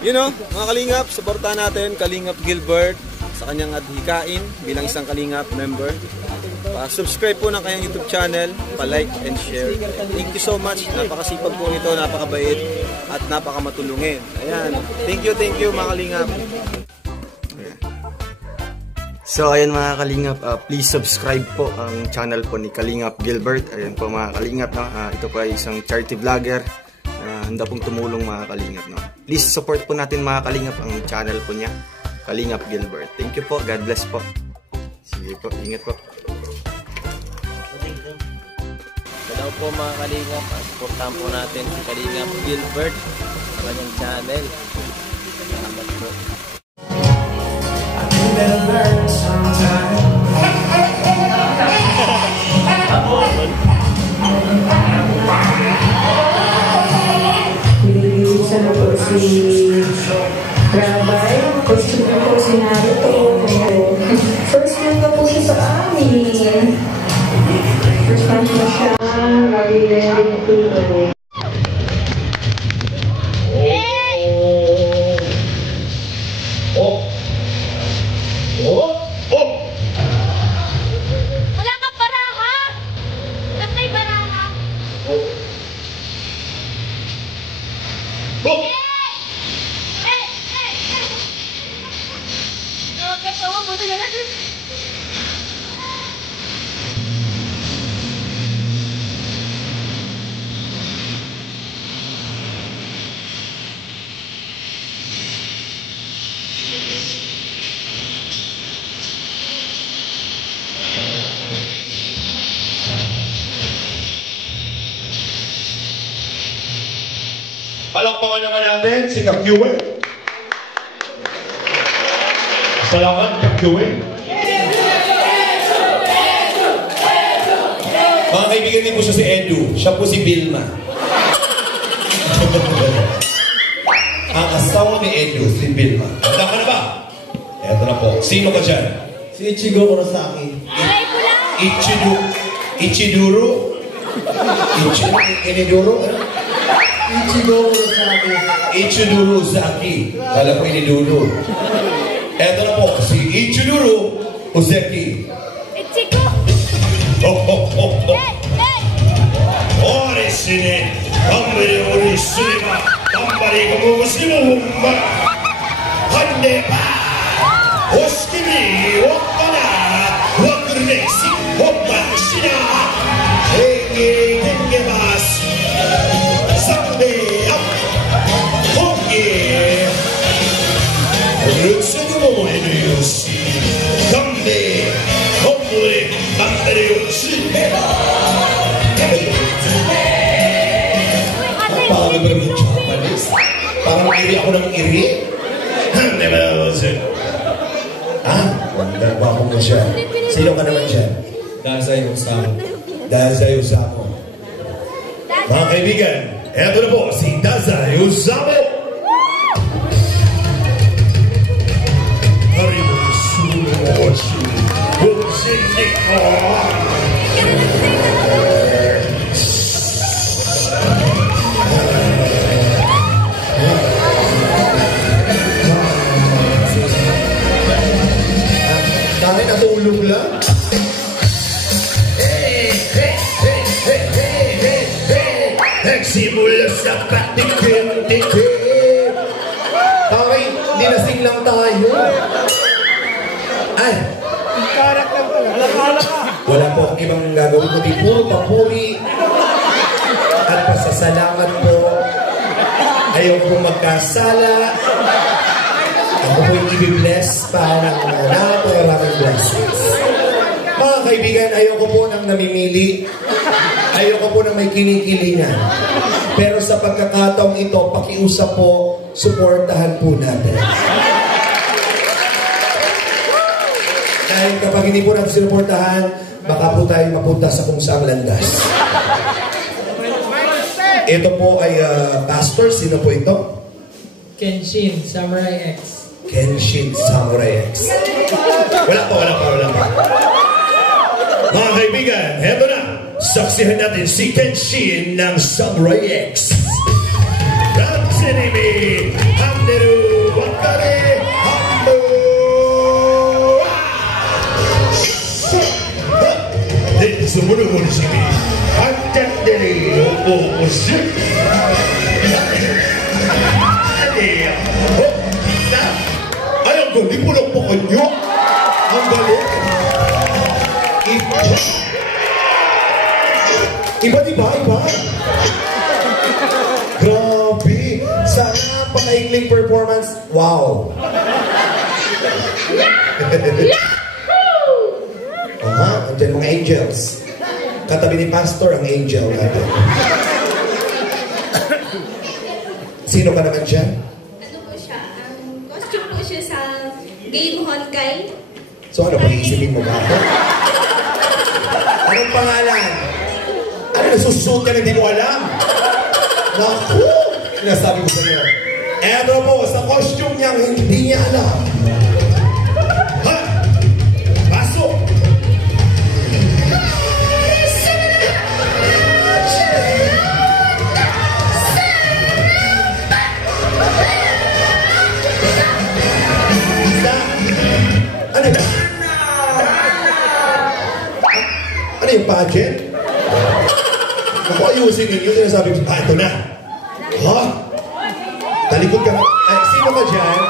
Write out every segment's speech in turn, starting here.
You know, mga Kalingap, suportahan natin Kalingap Gilbert sa kanyang adhikain bilang isang Kalingap member. Subscribe po ng kanyang YouTube channel, pa-like and share. Thank you so much. Napakasipag po nito, napakabait at napakamatulungin. Ayan. Thank you mga Kalingap. So ayan mga Kalingap, please subscribe po ang channel po ni Kalingap Gilbert. Ayan po mga Kalingap, no? Ito po ay isang charity vlogger. Handa pong tumulong mga Kalingap, no? Please support po natin mga Kalingap ang channel po niya, Kalingap Gilbert. Thank you po, God bless po. Sige po, ingat po. Hello po mga Kalingap, supportahan po natin si Kalingap Gilbert sa kanyang channel. Salamat po. Sana po si Rabay, gusto ko po si Naruto. First time na po siya sa amin. First time na siya, lagi na yung tulong. Wala ka baraha! Tatay baraha! Palakpakan naman natin si Kakyuwe. Salamat, Kakyuwe. Mga kaibigan din po siya si Edu. Siya po si Vilma. Ang asawa ni Edu, si Vilma. Handa ka na ba? Eto na po. Sino ka dyan? Si Ichigo Kurosaki. Ichiduro? Iniduro? Ichigo Kurosaki. Ichiduro Zaki. Kala ko iniduro. Eto na po, si Ichiduro Uzeki. Ichigo! Orisi ne, gambare orisi ne ba, gambare gomu mushi mo humba. Hande ba, oshiki oppana, wakure si hoppa shina. Henge tenge mas, someday up, honge. Rutsugu mo enu yoshi, gambare, gambare, gambare yoshi. Parang iba naman Japanese. Parang iri ako ng iri. Hindi ba naman siya? Nagbago mo siya. Sino ka naman siya? Dazai Osamu. Dazai Osamu. Mga kaibigan, eto na po si Dazai Osamu. Haribo Sumoshi. Buksiniko. Kahit natulog lang. Nagsimula sa patikim-tikim. Bakit? Hindi nasing lang tayo. Ay! Wala po akong ibang gagawin ko. Di puro papuri at pasasalamat po. Ayaw po magkasala. Ako po yung i-bless pa ng napakaraming blessings. Mga kaibigan, ayoko po nang namimili. Ayoko po nang may kinikilingan. Pero sa pagkakataong ito, pakiusap po, suportahan po natin. Dahil kapag hindi po natin sinuportahan, baka po tayo mapunta sa kung saang landas. Ito po ay pastor. Sino po ito? Kenshin, Samurai X. Kenshin Samurai X. Wala pa. Mga kaibigan, heto na. Saksihan natin si Kenshin ng Samurai X. That's enemy. Oh, shit! Ay, ang galing mo lang po kanyo. Ang galing. Iba, diba? Iba? Grabe. Sa pakaikling performance, wow. Andyan mga angels. Katabi ni Pastor ang angel natin. Sino ka naman siya? Ano po siya? Costume po siya sa Game Honkai. So ano, pag-iisipin mo ba ako? Anong pangalan? Ano, nasusuot ka na hindi mo alam? Naku! Sinasabi ko sa iyo. Eto po, sa costume niyang hindi niya alam. Ha? Pasok! Ano yun? Ano yung pageant? Ako ayusin ninyo, sinasabi ko, ito na. Ha? Talikod ka. Ay, sino ka dyan?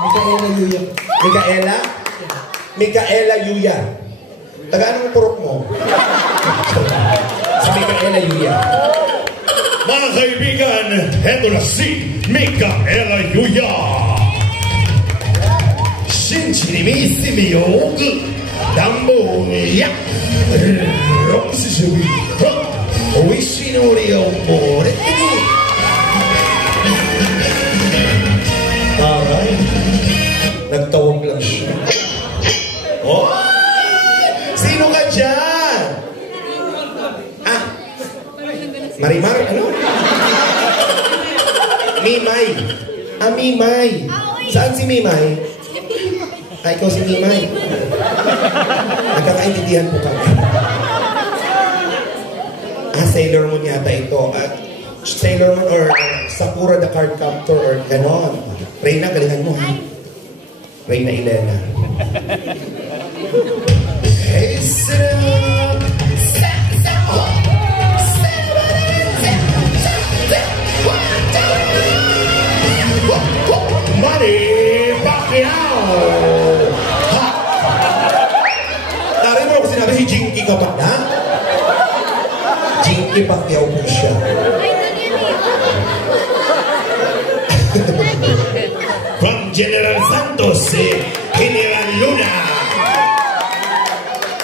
Micaela Yuya. Micaela? Micaela Yuya. Taga anong purok mo? Si Micaela Yuya. Mga kaibigan, eto na si Micaela Yuya. Shinchirimi Simiyog Dambong Yak Roksishubi Oishinori Omore Aray, nagtawag lang siya. Oh! Sino ka dyan? Ah? Marimar, ano? Mimay. Ah, Mimay. Saan si Mimay? Ay, ikaw si Mimay. Nagkakaintindihan po kami. Ah, Sailor Moon yata ito. Sailor Moon or Sakura the Card Captor or ganon. Reyna, galingan mo ha. Reyna Elena. Hey, Manny Pacquiao! Ha! Nari mo ako sinabi si Jinky ka ba na? Jinky Pacquiao po siya. From General Santos, General Luna.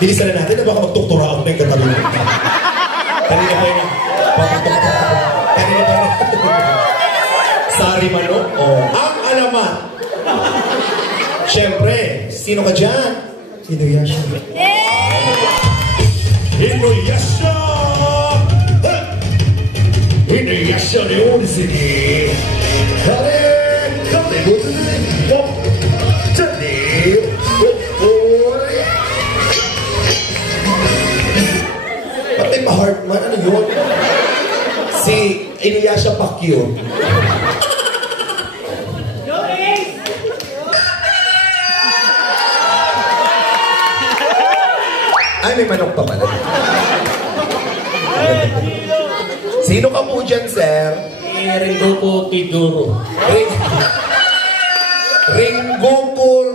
Bilisan na natin na baka magtuktura ako na yung katabi mo. Kanina pa yun. Kanina pa yun. Sari Manok. Oh. Ang alamat. Siyempre, sino ka dyan? Inuyasha. Inuyasha! Inuyasha de Ursini. Hare! Kami mo po. Jadi. Pati pa-heart man. Ano yun? Si Inuyasha Pacquiao. Ay, may manok pa pala. Sino ka po dyan, sir? Rengoku Kiguro. Rengoku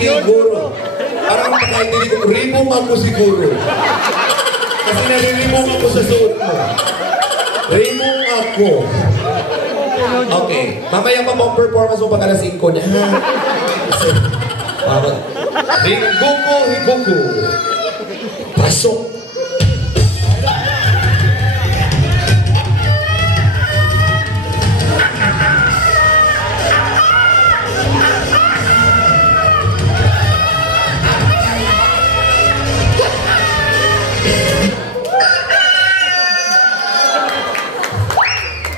Kiguro. Parang pakaintindi ko, ribong ako siguro. Kasi nalilibong ako sa suot mo. Ribong ako. Okay. Mamaya pa pang performance mo pag alas 5 niya. Rengoku Higoku. Pasok.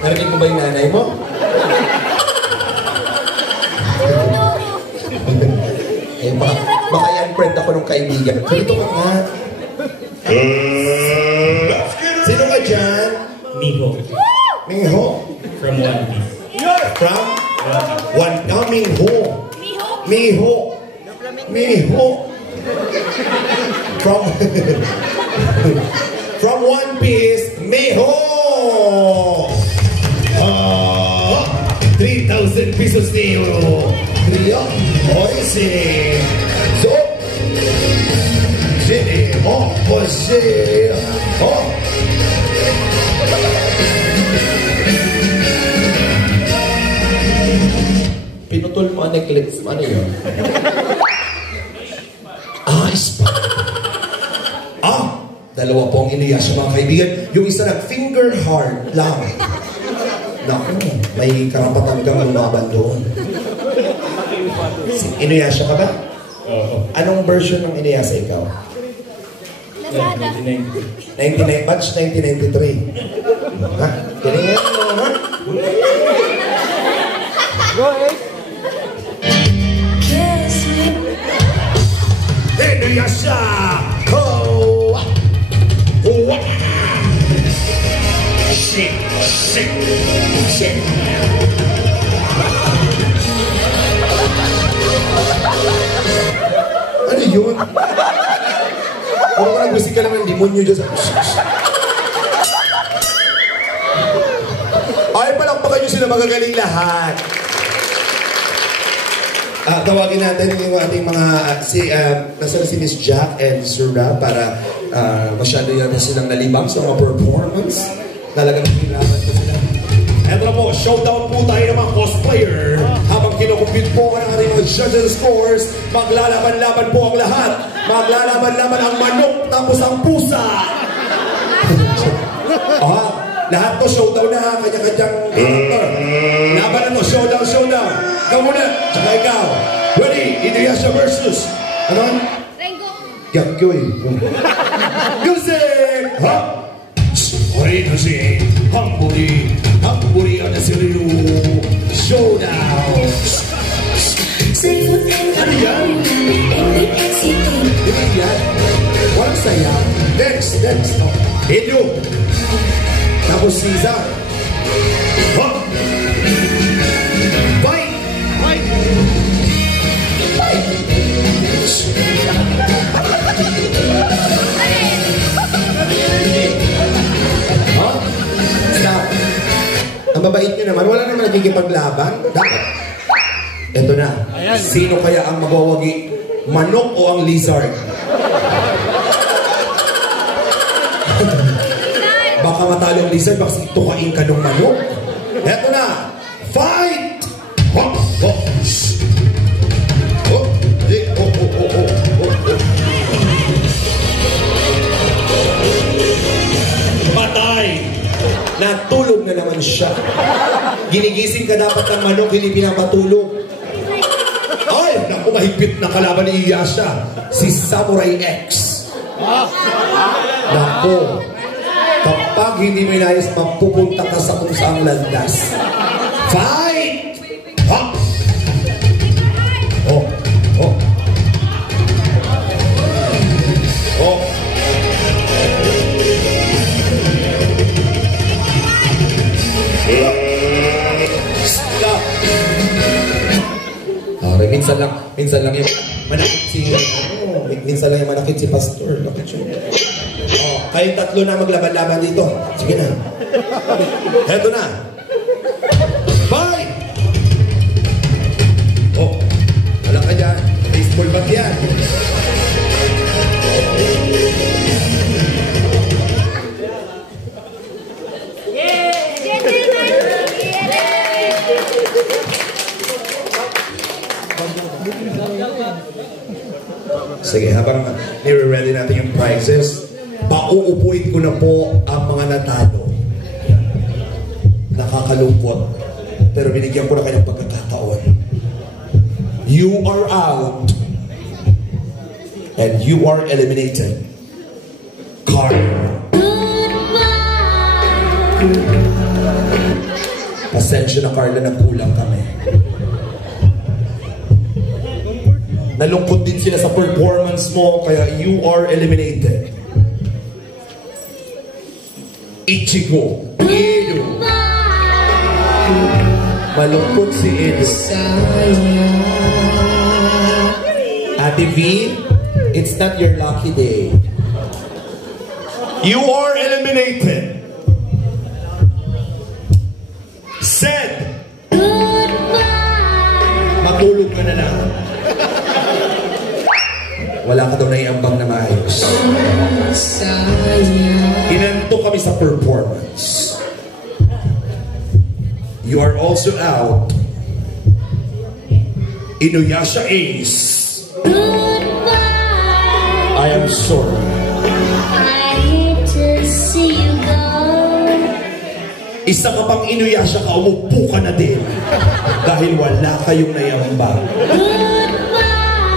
Narinig mo ba yung nanay mo? Eh, baka yan friend ako nung kaibigan. Dito ka nga. Sino ka dyan? Miho. Miho? From One Piece. From? One coming home. Miho. Miho. From From One Piece. Miho. 3,000 pesos niyo. Rio, Oise. So, Jimmy, Jose. Pinutol mo ang necklace. Ano yun? Dalawa po ang iniyasya mga kaibigan. Yung isa nag-finger heart lang. Naku, may karapatan kang lumaban doon. Inuyasya ka ba? Oo. Anong version ng inuyasya ikaw? 1990. Batch 1993. Ha? Galingan mo, ha? Go, eh. Inuyasya! Shit! Ano yun? Kung ka nag-usik ka lang ng demonyo dyan sa... Ay, palakpakan nyo sila, magagaling lahat. Tawagin natin yung ating mga... Nasaan si Miss Jack and Sir Rab para masyado yan silang nalibang sa mga performance. Talagang nagkailangan ko sila. Eto na po, showdown po tayo ng mga cosplayer. Habang kinukumpute po ang ating mga judges scores, maglalaban-laban po ang lahat. Maglalaban-laban ang manok tapos ang pusa. Lahat to showdown na ha, kanya-kanyang character. Laban na to, showdown. Ikaw muna, tsaka ikaw. Ready, Inuyasha versus. Ano? Rengo. Gagyoy. Music! Ha? Ori kasi, hamburi ang nasirilu. Showdown! Ano yan? Hindi yan. Walang saya. Next. Inyo. Tapos Caesar. Ha? Fight! Stop. Ang babait nyo naman, wala naman nagkikipaglaban. Dapat. Ito na. Sino kaya ang magwawagi? Manok o ang lizard? Baka matalo ang lizard, baka tukain ka ng manok. Ito na. Fight! Patay! Natulog na naman siya. Ginigising ka dapat ng manok, hindi pinapatulog. Ay, naku, mahigpit na kalaban ni Iyasha. Si Samurai X. Naku, kapag hindi mo inayos, mapupunta ka sa kung saang landas. Fight! Ha! Oh. Stop! Minsan lang yung manakit si... minsan lang yung manakit si Pastor. Kayong tatlo na maglaban-laban dito. Sige na. Heto na. Bye! Alam ka dyan. Baseball bat yan. Sige, habang nire-ready natin yung prizes, pauupuin ko na po ang mga natalo. Nakakalungkot, pero binigyan ko na kanyang pagkakataon. You are out, and you are eliminated. Carla. Pasensya na, Carla, nagkulang kami. Nalungkot din sila sa performance mo, kaya you are eliminated. Ichigo. Edo. Malungkot si Edo. Ate V, it's not your lucky day. You are eliminated. Said. wala ka daw naiambang na maayos. Inanto kami sa performance. You are also out. Inuyasha Ace. I am sorry. I hate to see you go. Isa ka pang Inuyasha ka, umupo ka na din. Dahil wala kayong naiambang.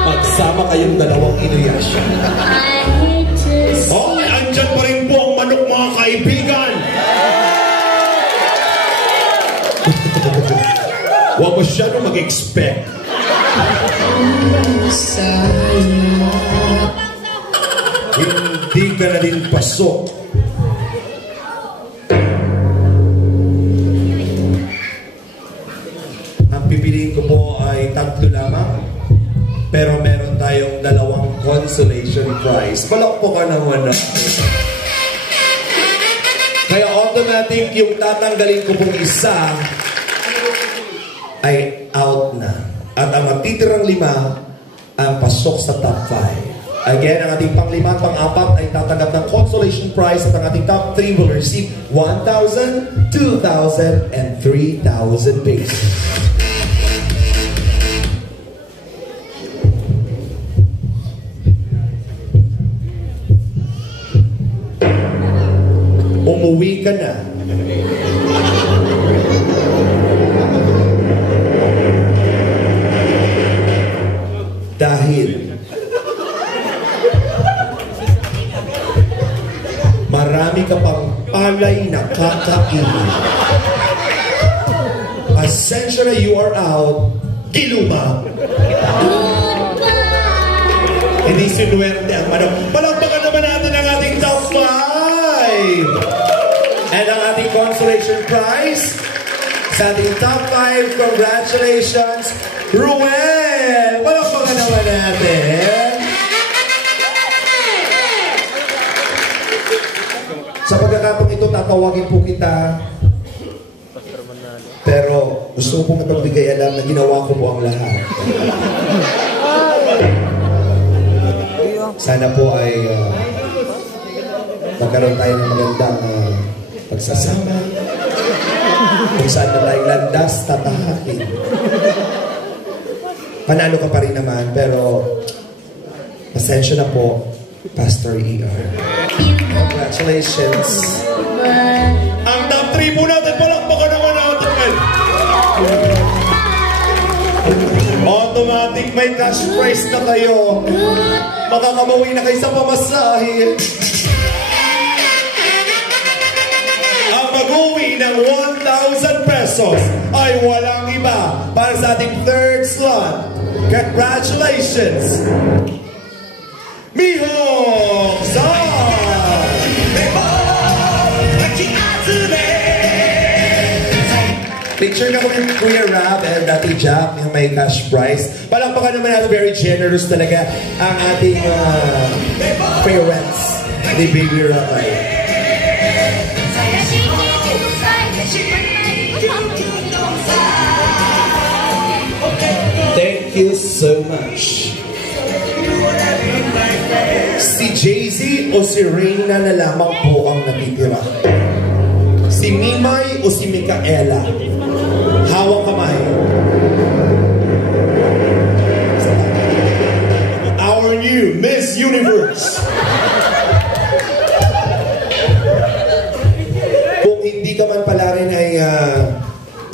Magsama kayong dalawang Inuyasha. I hate to see Oh, andyan pa rin po ang manok, mga kaibigan. Huwag masyado mag-expect. Hindi ka na din pasok. Ang pipiliin ko po ay 3 lamang. Pero meron tayong 2 consolation prize. Palakpo ka naman na. Kaya automatic yung tatanggalin ko pong isa ay out na. At ang matitirang 5 ang pasok sa top 5. Again, ang ating pang-5 at pang-4 ay tatanggap ng consolation prize at ang ating top 3 will receive 1,000, 2,000, and 3,000 pesos. Umuwi ka na. Dahil marami ka pang palay na kakainin. Pasensya na you are out, giluma. Hindi sinuwerte ang manok. Palakpakan naman natin ang ating top 5. And ang ating consolation prize sa ating top 5, congratulations, Ruel! Palakpakan naman natin. Sa pagkakataong ito, tatawagin po kita. Pero gusto ko pong napagbigay alam na ginawa ko po ang lahat. Sana po ay magkaroon tayo ng magandang pagsasama. Kung saan na tayong landas, tatahakin. Panalo ka pa rin naman, pero pasensya na po, Pastor E.R. Congratulations. Ang top 3 po natin, palakpakan naman natin. Automatic may cash prize na kayo. Makakabawi na kayo sa pamasahe. Ang mag-uwi ng 1,000 pesos ay walang iba para sa ating 3rd slot. Congratulations! Mihok Zahn! Picture na kami ng Kuya Rab and Dati Jack yung may cash prize. Palakpakan naman natin, very generous talaga ang ating parents ni Baby Rabay. Thank you so much. Si Jay-Z o si Reyna na lamang po ang natitira? Si Mimay o si Micaela? Hawak kamay. Our new Miss Universe. Kung hindi ka man pala rin ay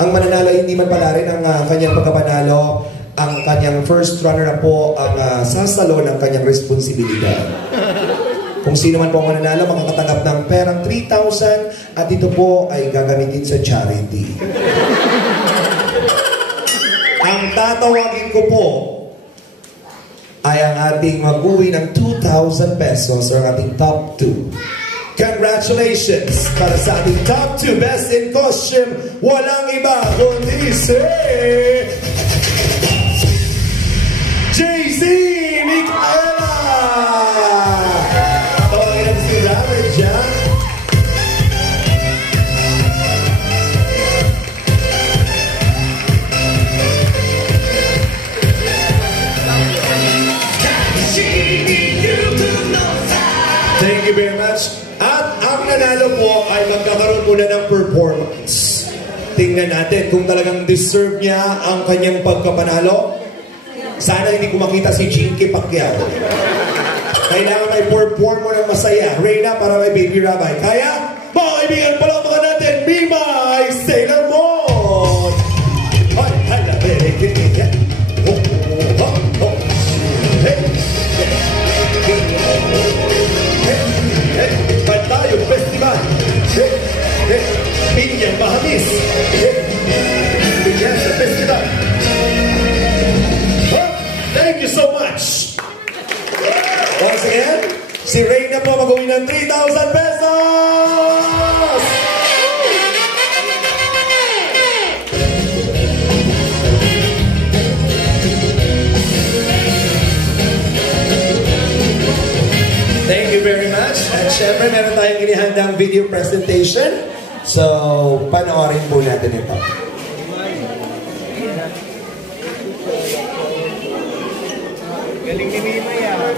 ang mananalo hindi man pala rin ang kanyang pagkapanalo, ang kanyang first runner na po ang sasalo ng kanyang responsibilidad. Kung sino man po ang mananalo, makakatanggap ng perang 3,000 at ito po ay gagamitin sa charity. Ang tatawagin ko po ay ang ating mag-uwi ng 2,000 pesos or ating top 2. Congratulations para sa ating top 2 best in costume. Walang iba kundi si Jay-Z Micaela! Tawagin natin si Robert dyan. mananalo po ay magkakaroon muna ng performance. Tingnan natin kung talagang deserve niya ang kanyang pagkapanalo. Sana hindi ko makita si Jinky Pacquiao. Kailangan may perform mo ng masaya. Reyna, para may Baby Rabay. Kaya, mga kaibigan, palakpakan natin, Mimay Sailor Moon! Ay, hala, hey, Pantayong Festival. Pinyang Mahamis. Pinyang sa Festival. Thank you so much. Once again, si Reyna po mag-uwi ng 3,000 pesos! Thank you very much. At syempre, meron tayong inihandang video presentation. So, panoorin po natin ito. Galing ni Mima yan.